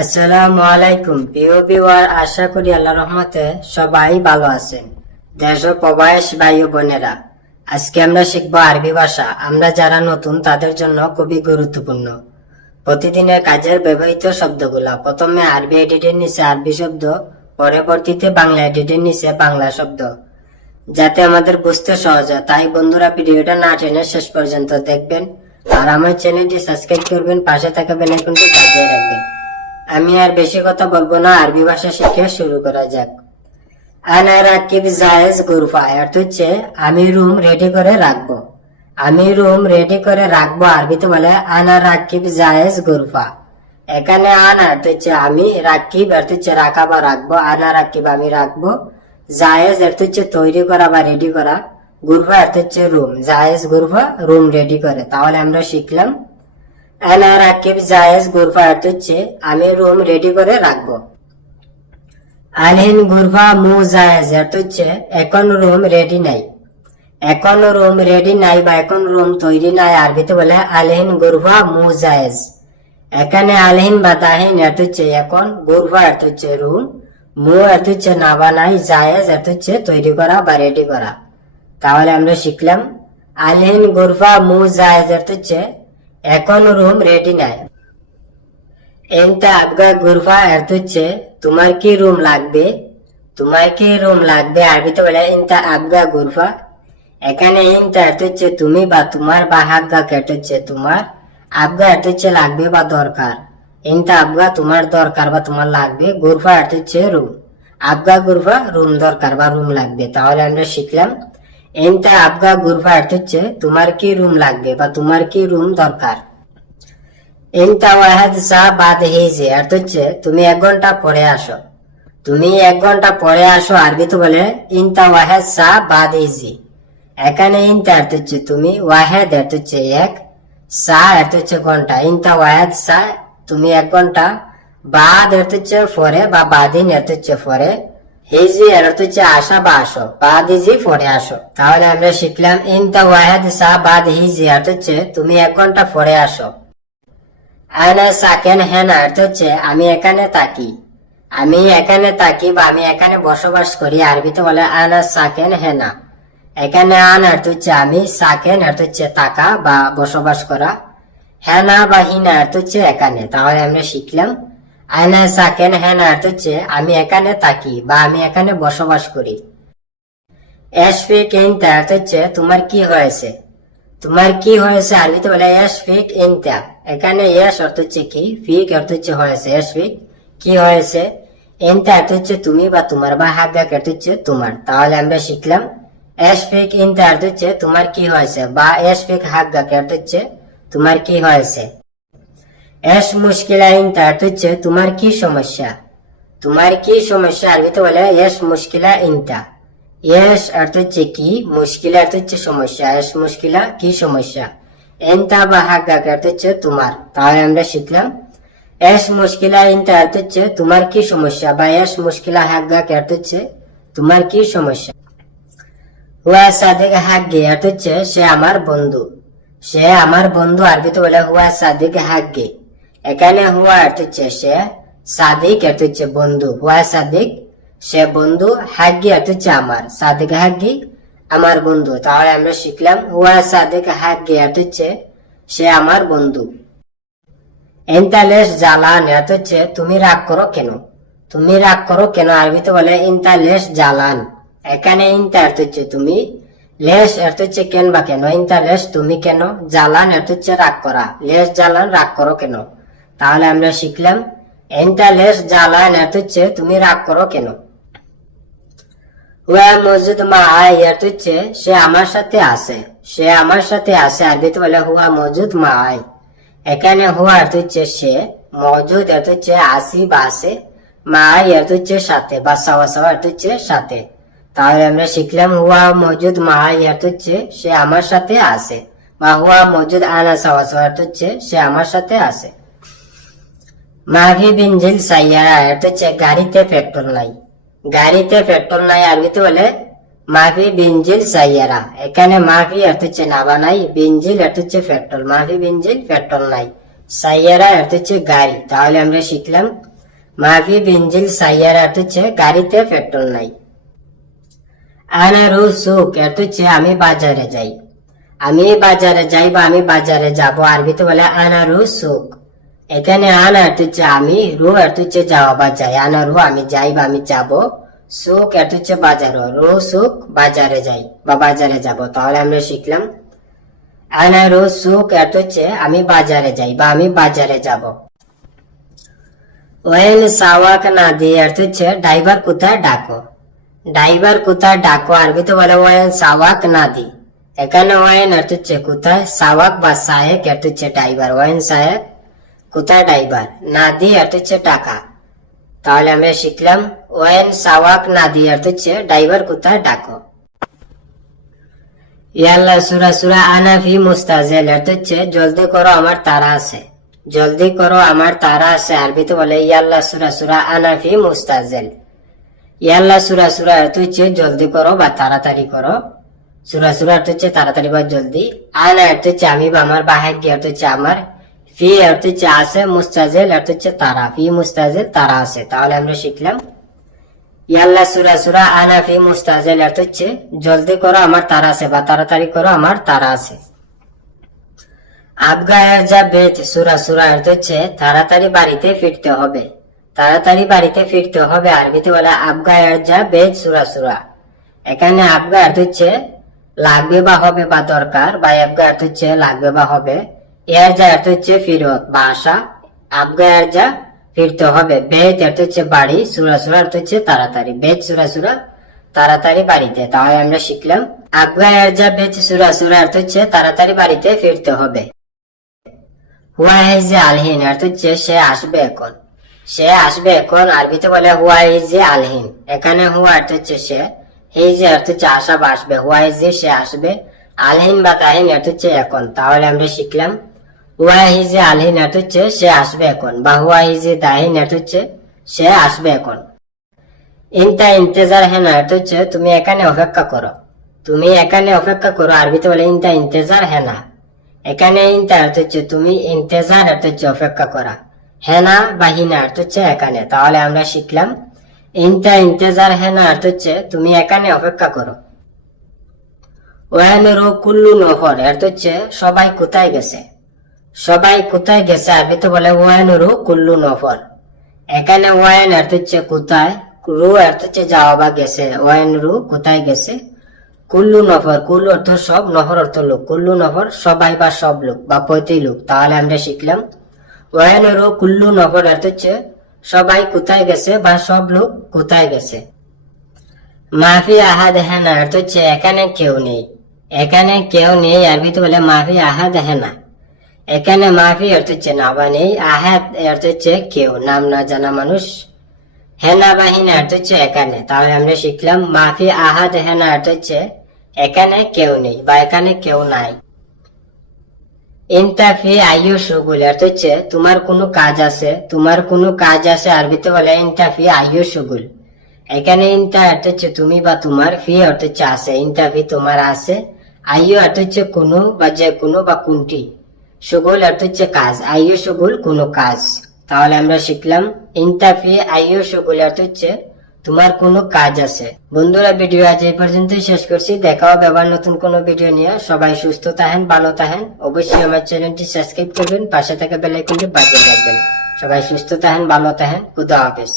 আসসালামু আলাইকুম প্রিয় ভিউয়ার, আশা করি আল্লাহর রহমতে সবাই ভালো আছেন। দেশ ও প্রবাস ভাই ও বোনেরা, আজকে আমরা শিখবো আরবি ভাষা। আমরা যারা নতুন তাদের জন্য খুবই গুরুত্বপূর্ণ। প্রতিদিনের কাজের ব্যবহৃত শব্দগুলা প্রথমে আরবি এডিটের নিচে আরবি শব্দ, পরবর্তীতে বাংলা এডিটের নিচে বাংলা শব্দ, যাতে আমাদের বুঝতে সহজ হয়। তাই বন্ধুরা, ভিডিওটা না টেনে শেষ পর্যন্ত দেখবেন আর আমার চ্যানেলটি সাবস্ক্রাইব করবেন, পাশে থাকা বেল আইকনটি বাজিয়ে রাখবেন। আমি আর বেশি কথা বলবো না, আরবি ভাষা শিখে শুরু করা যাক। আনা রাকিব জায়েজ গুরফা অর্থ হচ্ছে আমি রুম রেডি করে রাখবো। আমি রুম রেডি করে রাখবো আরবিতে বলে আনা রাকিব জায়েজ গুরফা। এখানে আনা অর্থ হচ্ছে আমি, রাকিব অর্থ হচ্ছে রাখা বা রাখবো। আনা রাকিব আমি রাখবো, জায়েজ অর্থ হচ্ছে তৈরি করা বা রেডি করা, গুরফা অর্থ হচ্ছে রুম। জায়েজ গুরফা রুম রেডি করে। তাহলে আমরা শিখলাম আনা রাকিব জায়েজ গুরফা অর্থ হচ্ছে আমি রুম রেডি করে রাখবো। আলহিন গুরফা মু জায়েজ অর্থ হচ্ছে এখন রুম রেডি নাই। এখন রুম রেডি নাই বা এখন রুম তৈরি নাই আরবিতে বলে আলহিন গুরফা মু জায়েজ। এখানে আলহিন বা তাহিন অর্থ হচ্ছে এখন, গুরফা অর্থ হচ্ছে রুম, মু অর্থ হচ্ছে না বা নাই, জায়েজ অর্থ হচ্ছে তৈরি করা বা রেডি করা। তাহলে আমরা শিখলাম আলহিন গুরফা মু জায়েজ অর্থ হচ্ছে এখন রুম রেডি নাই। এনতা আবগা গুরফা অর্থ হচ্ছে তোমার কি রুম লাগবে। তোমার কি রুম লাগবে আরবিতে বলে ইনতা আবগা গুরফা। এখানে ইনতা অর্থ হচ্ছে তুমি বা তোমার, বা হাগগা অর্থ হচ্ছে তোমার, আবগা অর্থ হচ্ছে লাগবে বা দরকার। ইনতা আবগা তোমার দরকার বা তোমার লাগবে, গুরফা অর্থ হচ্ছে রুম। আবগা গুরফা রুম দরকার বা রুম লাগবে। তাহলে আমরা শিখলাম ইনতা আবগা গুরফা অর্থ হচ্ছে তোমার কি রুম লাগবে বা তোমার কি রুম দরকার। ইনতা ওয়াহেদ সা বাদ হিজে অর্থ হচ্ছে তুমি 1 ঘন্টা পরে আসো। তুমি 1 ঘন্টা পরে আসো আরবিতে বলে ইনতা ওয়াহেদ সা বাদ হিজি। এখানে ইনতা অর্থ হচ্ছে তুমি, ওয়াহেদ অর্থ হচ্ছে 1, সা অর্থ হচ্ছে ঘন্টা। ইনতা ওয়াহেদ সা তুমি 1 ঘন্টা, বাদ অর্থ হচ্ছে পরে বা বাদিন অর্থ হচ্ছে পরে, হিজি অর্থ হচ্ছে আসা বা আসো, বাদ হিজি পরে আসো। তাহলে আমরা শিখলাম ইনতা ওয়াহেদ সা বাদ হিজি অর্থ হচ্ছে তুমি 1 ঘন্টা পরে আসো। আনা সাকেন হেনা অর্থ হচ্ছে আমি এখানে থাকি। আমি এখানে থাকি বা আমি এখানে বসবাস করি আরবিতে বলে আনা সাকেন হেনা। এখানে আন অর্থ হচ্ছে আমি, সাকেন অর্থ হচ্ছে থাকা বা বসবাস করা, হেনা বা হিনা অর্থ হচ্ছে এখানে। তাহলে আমরা শিখলাম আনা সাকেন হেনা অর্থ হচ্ছে আমি এখানে থাকি বা আমি এখানে বসবাস করি। এশফিক ইনতা অর্থ হচ্ছে তোমার কি হয়েছে। তোমার কি হয়েছে আরবিতে বলে এশফিক ইনতা। এখানে এশ অর্থ হচ্ছে কি, ফিক অর্থ হচ্ছে হয়েছে, এশফিক কি হয়েছে, ইনতা অর্থ হচ্ছে তুমি বা তোমার, বা হাগা অর্থ হচ্ছে তোমার। তাহলে আমরা শিখলাম এশফিক ইনতা অর্থ হচ্ছে তোমার কি হয়েছে, বা এশফিক হাগা অর্থ হচ্ছে তোমার কি হয়েছে। এশ মুশকিলা ইনতা অর্থ হচ্ছে তোমার কি সমস্যা। তোমার কি সমস্যা আরবিতে বলে এশ মুশকিলা ইনতা। এশ অর্থ হচ্ছে কি, মুশকিলা অর্থ হচ্ছে সমস্যা, এশ মুশকিলা কি সমস্যা, এনতা বা হাগা অর্থ হচ্ছে তোমার। তাহলে আমরা শিখলাম এশ মুশকিলা ইনতা অর্থ হচ্ছে তোমার কি সমস্যা, বা এশ মুশকিলা হাগা অর্থ হচ্ছে তোমার কি সমস্যা। হুয়া সাদিক হাগ্গে অর্থ হচ্ছে সে আমার বন্ধু। সে আমার বন্ধু আরবিতে বলে হুয়া সাদিক হাগ্গে। এখানে হুয়া অর্থ হচ্ছে সে, সাদিক অর্থ হচ্ছে বন্ধু, হুয়া সাদিক সে বন্ধু, হাগ্গি অর্থ হচ্ছে আমার, সাদিক হাগ্গি আমার বন্ধু। তাহলে আমরা শিখলাম হুয়া সাদিক হাগ্গি অর্থ হচ্ছে সে আমার বন্ধু। ইনতালেশ জালান অর্থ হচ্ছে তুমি রাগ করো কেন। তুমি রাগ করো কেন আরবিতে বলে ইনতালেশ জালান। এখানে ইনতা অর্থ হচ্ছে তুমি, লেশ অর্থ হচ্ছে কেন বা কেন, ইনতালেশ তুমি কেন, জালান অর্থ হচ্ছে রাগ করা, লেশ জালান রাগ করো কেন। তাহলে আমরা শিখলাম ইনতালেশ জালান অর্থ হচ্ছে তুমি রাগ করো কেন। হুয়া মজুদ মা আয় অর্থ হচ্ছে সে আমার সাথে আছে। সে আমার সাথে আছে আরবিতে বলে হুয়া মজুদ মা আয়। এখানে হুয়া অর্থ হচ্ছে সে, মজুদ অর্থ হচ্ছে আসি বা আছে, মা আয় অর্থ হচ্ছে সাথে, বা সাওয়া সাওয়া অর্থ হচ্ছে সাথে। তাহলে আমরা শিখলাম হুয়া মজুদ মা আয় অর্থ হচ্ছে সে আমার সাথে আছে, বা হুয়া মজুদ আনা সাওয়া সাওয়া অর্থ হচ্ছে সে আমার সাথে আছে। মাফি বিনজিল সাইয়ারা অর্থ হচ্ছে গাড়িতে পেট্রোল নাই। গাড়িতে পেট্রোল নাই আরবিতে বলে মাফি বিনজিল সাইয়ারা। এখানে মাফি অর্থ হচ্ছে না বা নাই, বিনজিল অর্থ হচ্ছে পেট্রোল, মাফি বিনজিল পেট্রোল নাই, সাইয়ারা অর্থ হচ্ছে গাড়ি, তাহলে আমরা শিখলাম মাফি বেনজিল সাইয়ারা অর্থ হচ্ছে গাড়িতে পেট্রোল নাই। আনা রুসুক অর্থ হচ্ছে আমি বাজারে যাই। আমি বাজারে যাই বা আমি বাজারে যাব, আরবিতে বলে আনা রুসুক। এখানে আনা অর্থ হচ্ছে আমি, রু অর্থ হচ্ছে যাওয়া বা যাই। আনা রু আমি যাই বা আমি যাব, সুক অর্থ হচ্ছে বাজার, রু সুক বাজারে যাই বা বাজারে যাব। তাহলে আমরা শিখলাম আনা রু সুক অর্থ হচ্ছে আমি বাজারে যাই বা আমি বাজারে যাব। ওয়েন সাওয়াক না দিয়ে অর্থ হচ্ছে ড্রাইভার কোথায় ডাকো। ড্রাইভার কোথায় ডাকো, আরবিতে বলে ওয়েন সাওয়াক না দি। এখানে ওয়েন অর্থ হচ্ছে কোথায়, সাওয়াক বা সাহেক অর্থ হচ্ছে ড্রাইভার। ওয়েন সাহেক কোথায় ড্রাইভার, না দি অর্থ হচ্ছে টাকা। তাহলে আমরা শিখলাম ওয়েন সাওয়াক না দি অর্থ হচ্ছে ড্রাইভার কোথায় ডাকো। ইয়াল্লা সুরা সুরা আনাফি মুস্তাজেল অর্থ হচ্ছে জলদি করো আমার তাড়া আছে। জলদি করো আমার তাড়া আছে, আরবিতে বলে ইয়াল্লা সুরা সুরা আনাফি মুস্তাজেল। ইয়াল্লা সুরা সুরা অর্থ হচ্ছে জলদি করো বা তাড়াতাড়ি করো। সুরা সুরা অর্থ হচ্ছে তাড়াতাড়ি বা জলদি। আনা অর্থ হচ্ছে আমি বা আমার, বাহাগ্য অর্থ হচ্ছে আমার, ফি অর্থ হচ্ছে আছে, মুস্তাজেল অর্থ হচ্ছে তারা, ফি মুস্তাজেল তারা আছে। তাহলে আমরা শিখলাম ইয়াল্লা সুরা সুরা আনা ফি মুস্তাজেল অর্থ হচ্ছে জলদি করো আমার তারা আছে বা তাড়াতাড়ি করো আমার তারা আছে। আবগায়ের যা বেত সুরা সুরা অর্থ হচ্ছে তাড়াতাড়ি বাড়িতে ফিরতে হবে। তাড়াতাড়ি বাড়িতে ফিরতে হবে, আরবিতে বলে আবগায়ের যা বেত সুরা সুরা। এখানে আবগা অর্থ হচ্ছে লাগবে বা হবে বা দরকার, বা আবগা অর্থ হচ্ছে লাগবে বা হবে। এর যা অর্থ হচ্ছে ফিরত বা আসা, আবগা এর যা ফিরতে হবে। বেত অর্থ হচ্ছে বাড়ি, সুরা সুরা অর্থ হচ্ছে তাড়াতাড়ি। বেত সুরা সুরা তাড়াতাড়ি বাড়িতে। তাহলে আমরা শিখলাম আবগা এর যা বেত সুরা সুরা অর্থ হচ্ছে তাড়াতাড়ি বাড়িতে ফিরতে হবে। হুয়া ইজে আলহিন অর্থ হচ্ছে সে আসবে এখন। সে আসবে এখন, আরবিতে বলে হুয়া ইজে আলহিন। এখানে হুয়া অর্থ হচ্ছে সে, হিজে অর্থ হচ্ছে আসা বা আসবে। হুয়া ইজে সে আসবে, আলহিন বা তাহিন অর্থ হচ্ছে এখন। তাহলে আমরা শিখলাম হুয়া হিজে আলহিন অর্থ হচ্ছে সে আসবে এখন, বা হুয়া হিজে দাহিন অর্থ হচ্ছে সে আসবে এখন। ইনতা ইন্তেজার হেনা অর্থ হচ্ছে তুমি এখানে অপেক্ষা করো। তুমি এখানে অপেক্ষা করো, আরবিতে বলে ইনতা ইন্তেজার হেনা। এখানে ইনতা অর্থ হচ্ছে তুমি, ইন্তেজার অর্থ হচ্ছে অপেক্ষা করা, হেনা বা হিনা অর্থ হচ্ছে এখানে। তাহলে আমরা শিখলাম ইনতা ইন্তেজার হেনা অর্থ হচ্ছে তুমি এখানে অপেক্ষা করো। ওয়ানুরু কুল্লু নফর অর্থ হচ্ছে সবাই কোথায় গেছে। সবাই কোথায় গেছে, আরবিতে বলে ওয়ানুরু কুল্লু নফর। এখানে ওয়ান অর্থ হচ্ছে কোথায়, রু অর্থ হচ্ছে যাওয়া বা গেছে। ওয়ানুরু কোথায় গেছে, কুল্লু নফর, কুল্লু অর্থ সব, নফর অর্থ লোক। কুল্লু নফর সবাই বা সব লোক বা প্রতি লোক। তাহলে আমরা শিখলাম ওয়ানুরু কুল্লু নফর অর্থ হচ্ছে সবাই কোথায় গেছে বা সব লোক কোথায় গেছে। মাফি আহাদ হেনা অর্থ হচ্ছে এখানে কেউ নেই। এখানে কেউ নেই, আরবিতে বলে মাফি আহাদ হেনা। এখানে মাফি অর্থ হচ্ছে না বা নেই, আহাদ অর্থ হচ্ছে কেউ, নাম না জানা মানুষ। হেনা বা হিনা অর্থ হচ্ছে এখানে। তাহলে আমরা শিখলাম মাফি আহাদ হেনা অর্থ হচ্ছে এখানে কেউ নেই বা এখানে কেউ নাই। ইনতাফি আইয়ু শুগুল অর্থ হচ্ছে তোমার কোনো কাজ আছে। তোমার কোনো কাজ আছে, আরবিতে বলে ইনতাফি আইয়ু শুগুল। এখানে ইনতা অর্থ হচ্ছে তুমি বা তোমার, ফি অর্থ হচ্ছে আছে, ইনতাফি তোমার আছে, আইয়ু অর্থ হচ্ছে কোনো বা যে কোনো বা কোনটি, শুগুল অর্থ হচ্ছে কাজ, আইয়ু শুগুল কোনো কাজ। তাহলে আমরা শিখলাম ইনতাফি আইয়ু শুগুল অর্থ হচ্ছে তোমার কোনো কাজ আছে। বন্ধুরা, ভিডিও আজ এই পর্যন্তই শেষ করছি। দেখা হবে আবার নতুন কোনো ভিডিও নিয়ে। সবাই সুস্থ থাকেন, ভালো থাকেন। অবশ্যই আমার চ্যানেলটি সাবস্ক্রাইব করবেন, পাশে থাকা বেল আইকনটি বাজিয়ে রাখবেন। সবাই সুস্থ থাকেন, ভালো থাকেন। খুদা হাফেজ।